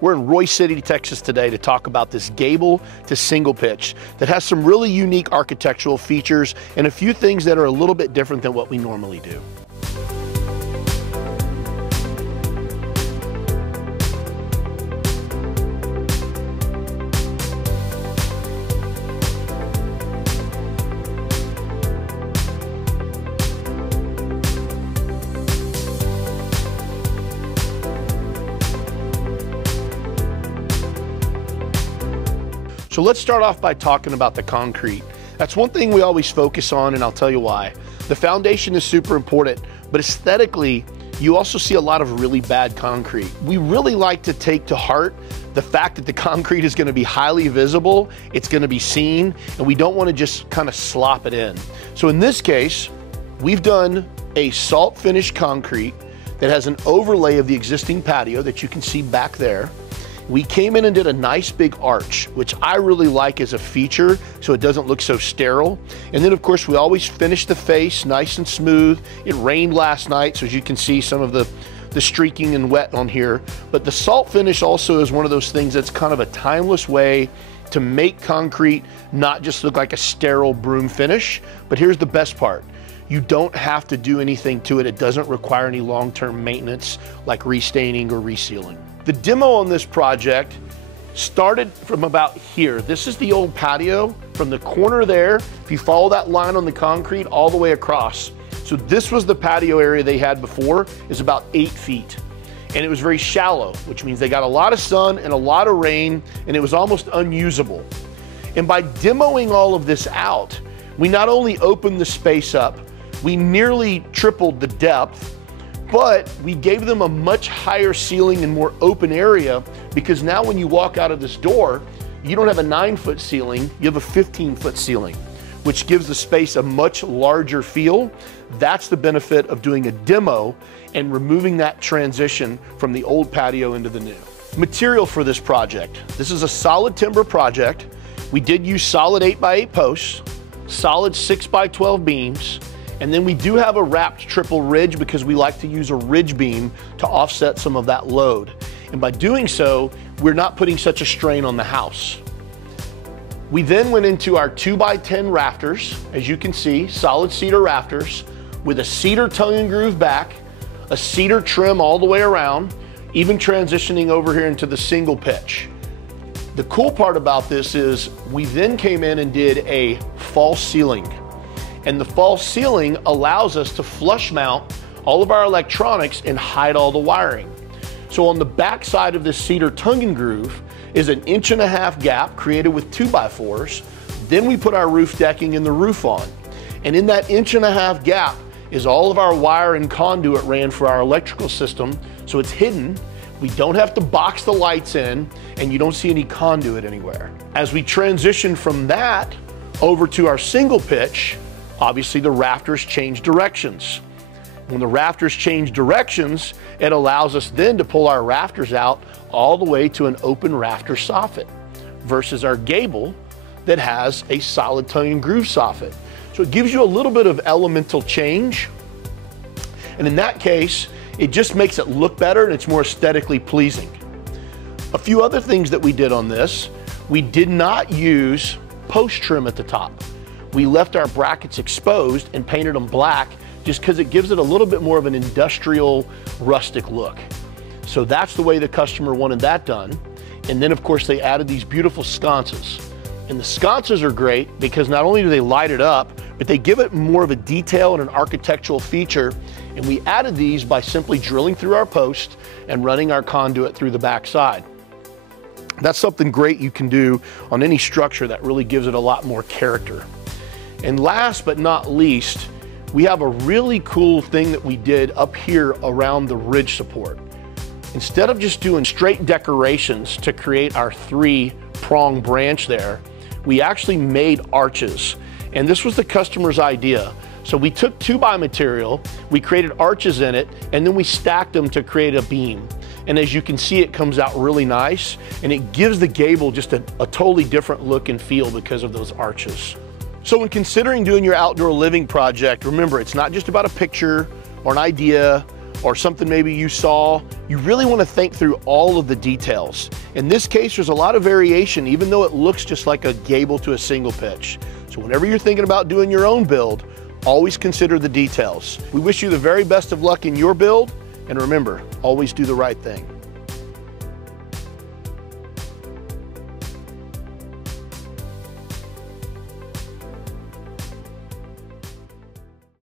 We're in Roy City, Texas today to talk about this gable to single pitch that has some really unique architectural features and a few things that are a little bit different than what we normally do. So let's start off by talking about the concrete. That's one thing we always focus on, and I'll tell you why. The foundation is super important, but aesthetically, you also see a lot of really bad concrete. We really like to take to heart the fact that the concrete is going to be highly visible, it's going to be seen, and we don't want to just kind of slop it in. So in this case, we've done a salt finish concrete that has an overlay of the existing patio that you can see back there. We came in and did a nice big arch, which I really like as a feature so it doesn't look so sterile. And then of course we always finish the face nice and smooth. It rained last night, so as you can see some of the streaking and wet on here. But the salt finish also is one of those things that's kind of a timeless way to make concrete not just look like a sterile broom finish. But here's the best part. You don't have to do anything to it. It doesn't require any long-term maintenance like restaining or resealing. The demo on this project started from about here. This is the old patio from the corner there. If you follow that line on the concrete all the way across. So this was the patio area they had before, is about 8 feet. And it was very shallow, which means they got a lot of sun and a lot of rain, and it was almost unusable. And by demoing all of this out, we not only opened the space up, we nearly tripled the depth, but we gave them a much higher ceiling and more open area, because now when you walk out of this door, you don't have a 9-foot ceiling, you have a 15-foot ceiling, which gives the space a much larger feel. That's the benefit of doing a demo and removing that transition from the old patio into the new. Material for this project. This is a solid timber project. We did use solid 8x8 posts, solid 6x12 beams, and then we do have a wrapped triple ridge because we like to use a ridge beam to offset some of that load. And by doing so, we're not putting such a strain on the house. We then went into our 2x10 rafters, as you can see, solid cedar rafters with a cedar tongue and groove back, a cedar trim all the way around, even transitioning over here into the single pitch. The cool part about this is we then came in and did a false ceiling. And the false ceiling allows us to flush mount all of our electronics and hide all the wiring. So on the back side of this cedar tongue and groove is an 1.5 inch gap created with 2x4s. Then we put our roof decking and the roof on. And in that 1.5 inch gap is all of our wire and conduit ran for our electrical system. So it's hidden. We don't have to box the lights in, and you don't see any conduit anywhere. As we transition from that over to our single pitch, obviously the rafters change directions. When the rafters change directions, it allows us then to pull our rafters out all the way to an open rafter soffit versus our gable that has a solid tongue and groove soffit. So it gives you a little bit of elemental change. And in that case, it just makes it look better and it's more aesthetically pleasing. A few other things that we did on this, we did not use post trim at the top. We left our brackets exposed and painted them black just because it gives it a little bit more of an industrial, rustic look. So that's the way the customer wanted that done. And then of course they added these beautiful sconces. And the sconces are great because not only do they light it up, but they give it more of a detail and an architectural feature. And we added these by simply drilling through our post and running our conduit through the back side. That's something great you can do on any structure that really gives it a lot more character. And last but not least, we have a really cool thing that we did up here around the ridge support. Instead of just doing straight decorations to create our 3-prong branch there, we actually made arches. And this was the customer's idea. So we took 2x material, we created arches in it, and then we stacked them to create a beam. And as you can see, it comes out really nice, and it gives the gable just a totally different look and feel because of those arches. So when considering doing your outdoor living project, remember, it's not just about a picture or an idea or something maybe you saw, you really want to think through all of the details. In this case, there's a lot of variation, even though it looks just like a gable to a single pitch. So whenever you're thinking about doing your own build, always consider the details. We wish you the very best of luck in your build, and remember, always do the right thing.